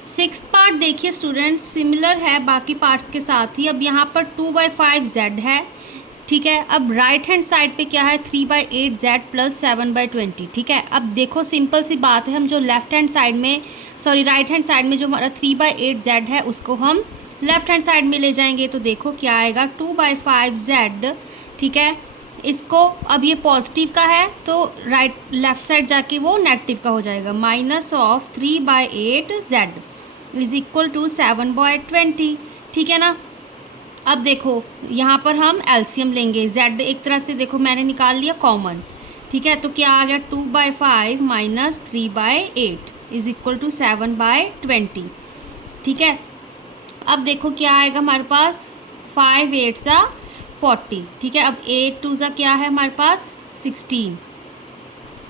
Sixth part देखिए student, similar है बाकी पार्ट्स के साथ ही। अब यहाँ पर 2/5 z है, ठीक है। अब राइट हैंड साइड पे क्या है, 3/8 z प्लस 7/20, ठीक है। अब देखो सिंपल सी बात है, हम जो लेफ्ट हैंड साइड में राइट हैंड साइड में जो हमारा 3/8 z है उसको हम लेफ्ट हैंड साइड में ले जाएंगे, तो देखो क्या आएगा 2/5z, ठीक है। इसको अब ये पॉजिटिव का है तो राइट लेफ्ट साइड जाके वो नेगेटिव का हो जाएगा, -3/8z इज इक्वल टू 7/20, ठीक है ना। अब देखो यहाँ पर हम एलसीएम लेंगे, z एक तरह से देखो मैंने निकाल लिया कॉमन, ठीक है। तो क्या आ गया 2/5 माइनस 3/8 इज इक्वल टू 7/20, ठीक है। अब देखो क्या आएगा हमारे पास, 5 8 सा 40, ठीक है। अब 8 2 सा क्या है हमारे पास 16,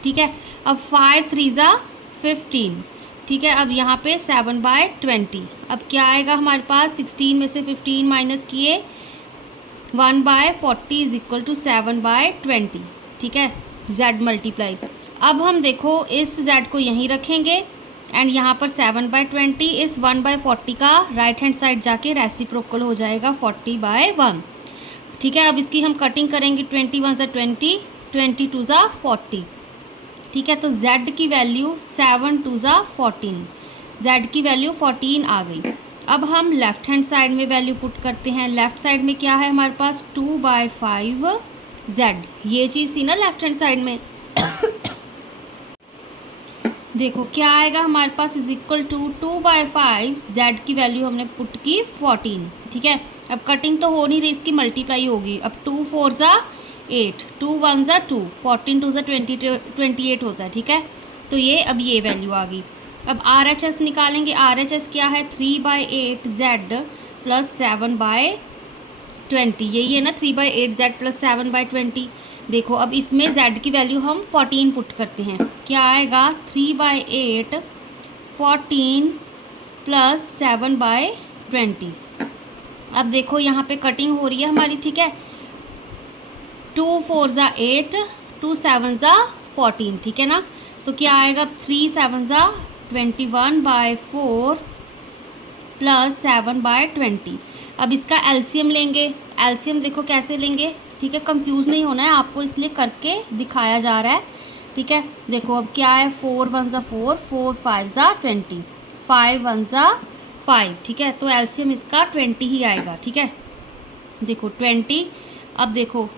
ठीक है। अब 5 3 सा 15, ठीक है। अब यहाँ पे 7/20, अब क्या आएगा हमारे पास, 16 में से 15 माइनस किए 1/40 इज इक्वल टू 7/20, ठीक है। z मल्टीप्लाई, अब हम देखो इस z को यहीं रखेंगे एंड यहाँ पर 7/20, इस 1/40 का राइट हैंड साइड जाके रेसिप्रोकल हो जाएगा 40/1, ठीक है। अब इसकी हम कटिंग करेंगे, 21 सा 20, 22 सा 40, ठीक है। तो z की वैल्यू 7 2 सा 14, z की वैल्यू 14 आ गई। अब हम लेफ्ट हैंड साइड में वैल्यू पुट करते हैं। लेफ्ट साइड में क्या है हमारे पास, 2/5z, ये चीज़ थी ना लेफ्ट हैंड साइड में। देखो क्या आएगा हमारे पास, इज इक्वल टू 2/5, z की वैल्यू हमने पुट की 14, ठीक है। अब कटिंग तो हो नहीं रही, इसकी मल्टीप्लाई होगी। अब 2 4 ज़ा 8, 2 1 ज़ा 2, 14 2 ज़ा 28 होता है, ठीक है। तो ये अब ये वैल्यू आ गई। अब RHS निकालेंगे, RHS क्या है, 3/8z प्लस 7/20, यही है ना 3/8z प्लस 7/20। देखो अब इसमें z की वैल्यू हम 14 पुट करते हैं, क्या आएगा 3/8 14 प्लस 7/20। अब देखो यहाँ पे कटिंग हो रही है हमारी, ठीक है। 2 4 ज़ा 8, 2 7 ज़ा 14, ठीक है ना। तो क्या आएगा 3 7 ज़ा 21/4 प्लस 7/20। अब इसका एलसीएम लेंगे, एलसीएम देखो कैसे लेंगे, ठीक है। कंफ्यूज नहीं होना है आपको, इसलिए करके दिखाया जा रहा है, ठीक है। देखो अब क्या है, 4 1 ज़ा 4, 4 5 ज़ा 20, 5 1 ज़ा 5, ठीक है। तो एलसीएम इसका 20 ही आएगा, ठीक है। देखो 20, अब देखो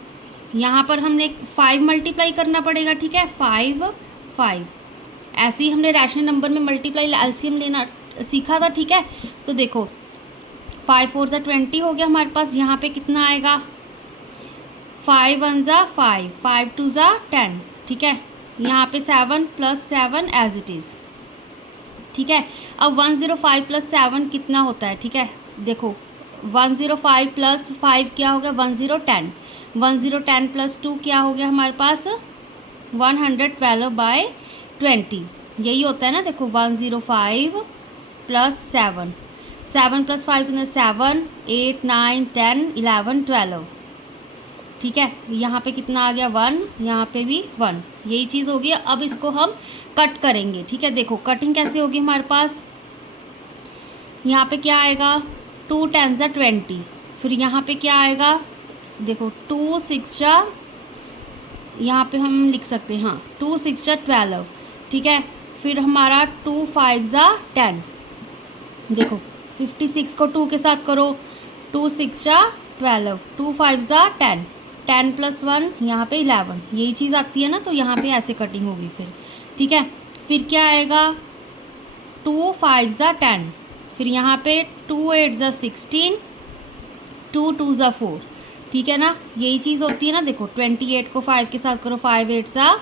यहाँ पर हमने 5 मल्टीप्लाई करना पड़ेगा, ठीक है। 5 5 ऐसे ही हमने रैशनल नंबर में मल्टीप्लाई एलसीएम लेना सीखा था, ठीक है। तो देखो 5 4 ज़ा 20 हो गया हमारे पास, यहाँ पे कितना आएगा, 5 1 ज़ा 5, 5 2 ज़ा 10, ठीक है। यहाँ पे 7 प्लस 7 एज इट इज़, ठीक है। अब 105 प्लस 7 कितना होता है, ठीक है। देखो 105 प्लस 5 क्या हो गया, 1010, 1010 प्लस 2 क्या हो गया हमारे पास 112/20, यही होता है ना। देखो 105 प्लस 7, 7 प्लस 5 कितना, 7 8 9 10 11 12, ठीक है। यहाँ पे कितना आ गया 1, यहाँ पे भी 1, यही चीज़ होगी। अब इसको हम कट करेंगे, ठीक है। देखो कटिंग कैसे होगी हमारे पास, यहाँ पे क्या आएगा 2 10 ज़ा 20, फिर यहाँ पे क्या आएगा, देखो 2 6 ज़ा, यहाँ पे हम लिख सकते हैं, हाँ 2 6 ज़ा 12, ठीक है। फिर हमारा 2 5 ज़ा 10, देखो 56 को 2 के साथ करो, 2 6 ज़ा 12, 2 5 ज़ा 10, 10 प्लस 1 यहाँ पे 11, यही चीज़ आती है ना। तो यहाँ पे ऐसे कटिंग होगी फिर, ठीक है। फिर क्या आएगा 2 5 ज़ा 10, फिर यहाँ पे 2 8 ज़ा 16, 2 2 ज़ा 4, ठीक है ना। यही चीज़ होती है ना। देखो 28 को 5 के साथ करो, 5 8 ज़ा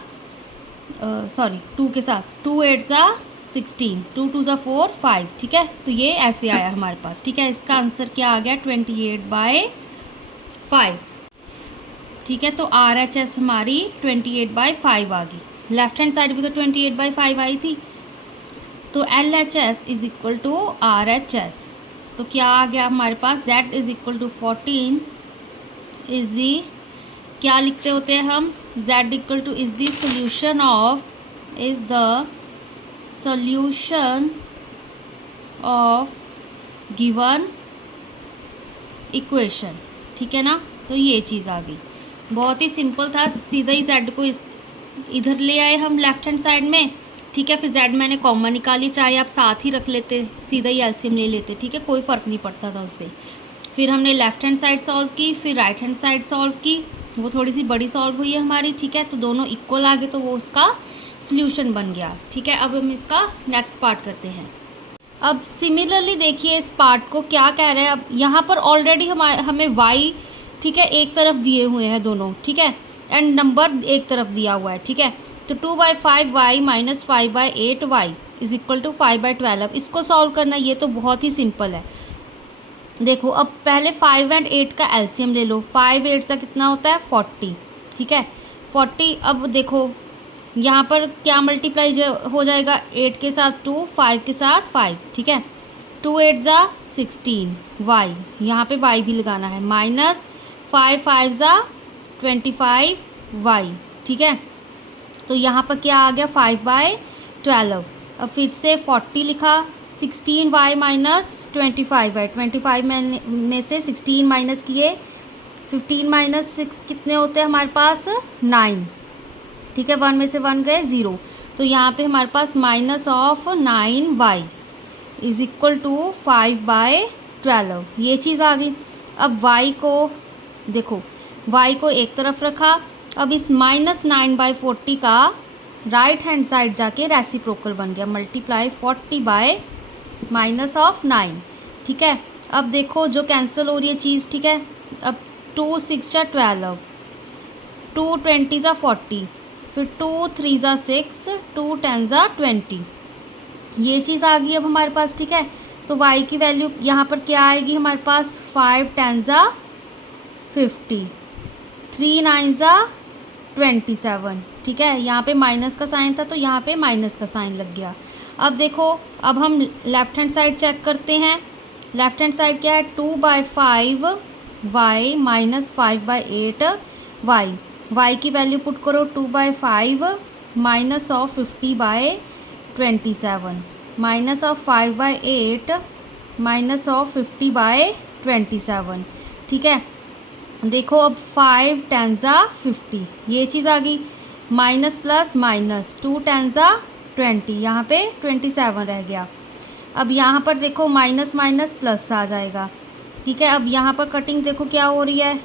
2 के साथ 2 8 ज़ा 16, 2 2 ज़ा 4 5, ठीक है। तो ये ऐसे आया हमारे पास, ठीक है। इसका आंसर क्या आ गया 28/5, ठीक है। तो RHS हमारी 28/5 आ गई। लेफ्ट हैंड साइड भी तो 28/5 आई थी, तो LHS is equal to RHS। तो क्या आ गया हमारे पास, Z is equal to 14 is the, क्या लिखते होते हैं हम, Z equal to is the solution of, is the solution of given equation, ठीक है ना। तो ये चीज़ आ गई, बहुत ही सिंपल था। सीधा ही z को इधर ले आए हम लेफ्ट हैंड साइड में, ठीक है। फिर z मैंने कॉमन निकाली, चाहे आप साथ ही रख लेते, सीधा ही एलसीएम ले लेते, ठीक है, कोई फ़र्क नहीं पड़ता था उससे। फिर हमने लेफ्ट हैंड साइड सॉल्व की, फिर राइट हैंड साइड सॉल्व की, वो थोड़ी सी बड़ी सॉल्व हुई है हमारी, ठीक है। तो दोनों इक्वल आ गए, तो वो उसका सॉल्यूशन बन गया, ठीक है। अब हम इसका नेक्स्ट पार्ट करते हैं। अब सिमिलरली देखिए इस पार्ट को क्या कह रहे हैं। अब यहाँ पर ऑलरेडी हमें y, ठीक है, एक तरफ दिए हुए हैं दोनों, ठीक है, एंड नंबर एक तरफ दिया हुआ है, ठीक है। तो 2/5y minus 5/8y is equal to 5/12। इसको सॉल्व करना ये तो बहुत ही सिंपल है। देखो अब पहले 5 और 8 का एलसीएम ले लो। 5 8 का कितना होता है 40, ठीक है 40। अब देखो यहाँ पर क्या मल्टीप्लाई हो जाएगा, 8 के साथ 2, 5 के साथ 5, ठीक है। 2 8 ज़ा 16 y, यहाँ पे y भी लगाना है, माइनस 5 5 ज़ा 25 y, ठीक है। तो यहाँ पर क्या आ गया 5/12। अब फिर से 40 लिखा, 16y माइनस 25y, 25 में से 16 माइनस किए, 15 माइनस 6 कितने होते हैं हमारे पास 9, ठीक है। 1 में से 1 गए 0, तो यहाँ पे हमारे पास minus of 9y is equal to 5/12, ये चीज़ आ गई। अब y को देखो, y को एक तरफ रखा। अब इस माइनस 9/40 का राइट हैंड साइड जाके रेसिप्रोकल बन गया, मल्टीप्लाई 40 बाय माइनस ऑफ 9, ठीक है। अब देखो जो कैंसिल हो रही है चीज़, ठीक है। अब 2 6 ज़ा 12, 2 20 ज़ा 40, फिर 2 3 ज़ा 6, 2 10 ज़ा 20, ये चीज़ आ गई अब हमारे पास, ठीक है। तो y की वैल्यू यहाँ पर क्या आएगी हमारे पास, 5 10 ज़ा 50, 3 9 ज़ा 27, ठीक है। यहाँ पे माइनस का साइन था, तो यहाँ पे माइनस का साइन लग गया। अब देखो, अब हम लेफ़्ट हैंड साइड चेक करते हैं। लेफ़्ट हैंड साइड क्या है, 2/5y माइनस 5/8y, y की वैल्यू पुट करो 2/5 minus of 50/27 minus of 5/8 minus of 50/27, ठीक है। देखो अब 5 10 ज़ा 50, ये चीज़ आ गई, माइनस प्लस माइनस 2 10 ज़ा 20, यहाँ पे 27 रह गया। अब यहाँ पर देखो माइनस माइनस प्लस आ जाएगा, ठीक है। अब यहाँ पर कटिंग देखो क्या हो रही है,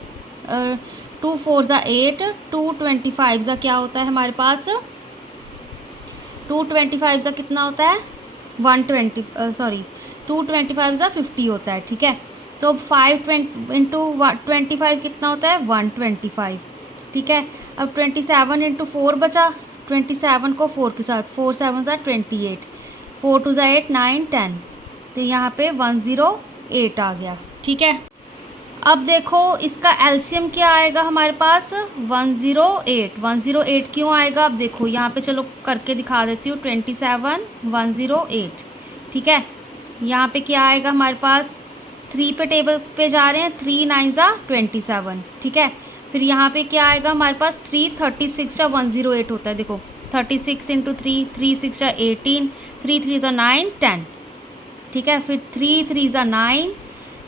2 4 ज़ा 8, 2 25 ज़ा क्या होता है हमारे पास, 2 25 ज़ा कितना होता है 120, 2 25 ज़ा 50 होता है, ठीक है। तो 5 इंटू 25 कितना होता है 125, ठीक है। अब 27 इंटू 4 बचा, 27 को 4 के साथ, 4 7 ज़ा 28, 4 2 ज़ा 8 9 10, तो यहाँ पे 108 आ गया, ठीक है। अब देखो इसका एलसीएम क्या आएगा हमारे पास 108। 108 क्यों आएगा, अब देखो यहाँ पे चलो करके दिखा देती हूँ, 27 108, ठीक है। यहाँ पे क्या आएगा हमारे पास, 3 पे टेबल पे जा रहे हैं, 3 9 ज़ा 27, ठीक है। फिर यहाँ पे क्या आएगा हमारे पास 3 36 ज़ा 108 होता है, देखो 36 इंटू 3, 3 6 ज़ा 18, 3 3 ज़ा 9 10, ठीक है। फिर 3 3 ज़ा 9,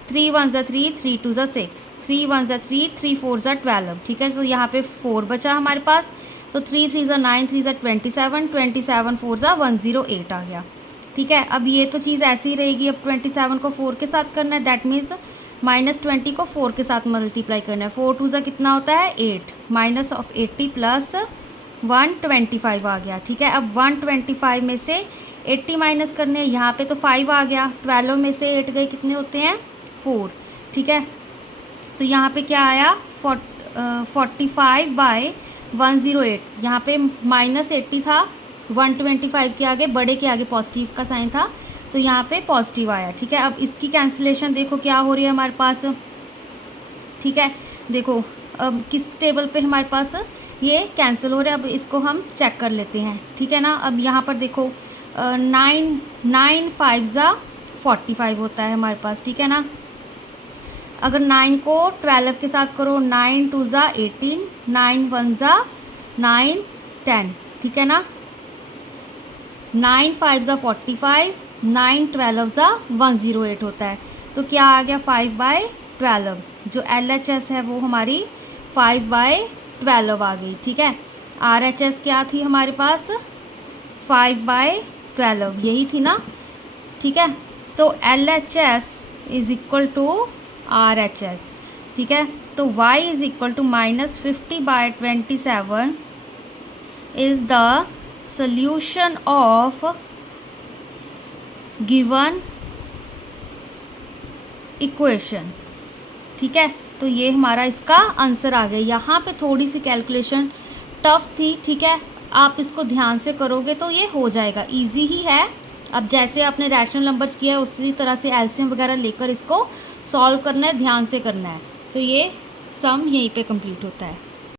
3 1 ज़ा 3, 3 2 ज़ा 6, 3 1 ज़ा 3, 3 4 ज़ा 12, ठीक है। तो यहाँ पे 4 बचा हमारे पास, तो 3 3 ज़ा 9, 3 ज़ा 27, 27 4 ज़ा 108 आ गया, ठीक है। अब ये तो चीज़ ऐसी ही रहेगी। अब 27 को 4 के साथ करना है, दैट मीन्स माइनस 20 को 4 के साथ मल्टीप्लाई करना है। 4 2 ज़ा कितना होता है 8, माइनस ऑफ 80 प्लस 125 आ गया, ठीक है। अब 125 में से 80 माइनस करने हैं, यहाँ पे तो 5 आ गया, 12 में से 8 गए कितने होते हैं 4, ठीक है। तो यहाँ पे क्या आया 45/108, यहाँ पे माइनस 80 था, 125 के आगे, बड़े के आगे पॉजिटिव का साइन था, तो यहाँ पे पॉजिटिव आया, ठीक है। अब इसकी कैंसिलेशन देखो क्या हो रही है हमारे पास, ठीक है। देखो अब किस टेबल पे हमारे पास ये कैंसिल हो रहा है, अब इसको हम चेक कर लेते हैं, ठीक है ना। अब यहाँ पर देखो 9 9 5 ज़ा 45 होता है हमारे पास, ठीक है ना। अगर 9 को 12 के साथ करो, 9 2 ज़ा 18, 9 1 ज़ा 9 10, ठीक है ना। 9 5 ज़ा 45, 9 12 ज़ा 108 होता है। तो क्या आ गया 5/12, जो LHS है वो हमारी 5/12 आ गई। ठीक है, RHS क्या थी हमारे पास 5/12, यही थी ना। ठीक है, तो LHS is equal to RHS। ठीक है, तो y is equal to -50/27 is the solution of given equation. ठीक है, तो ये हमारा इसका आंसर आ गया। यहाँ पे थोड़ी सी कैलकुलेशन टफ थी। ठीक है, आप इसको ध्यान से करोगे तो ये हो जाएगा, इजी ही है। अब जैसे आपने रैशनल नंबर्स किया है उसी तरह से एलसीएम वगैरह लेकर इसको सॉल्व करना है, ध्यान से करना है। तो ये सम यहीं पे कंप्लीट होता है।